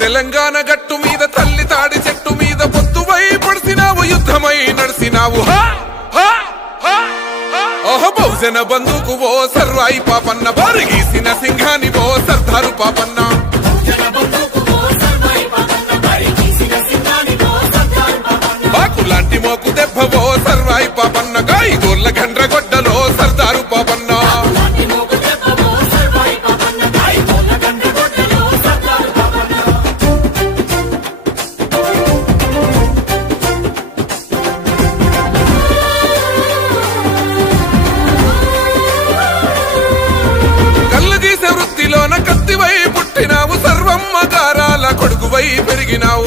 తెలంగాణ గట్టు మీద తల్లి తాడి చెట్టు మీద పొత్తువై పడిసినావు యుద్ధమై నడిసినావు బహుజన బంధుకు ఓ సర్వాయి పాపన్న బారిగీసిన సింహాని ఓ సర్దారు పాపన్న బాకులాంటి మోకు దెబ్బ ఓ సర్వాయి పాపన్న గాయగోళ్ళ గండ్రగొడ్డలో సర్దారు పాపన్న కత్తివై పుట్టినావు సర్వమ్మ గారాల కొడుకువై పెరిగినావు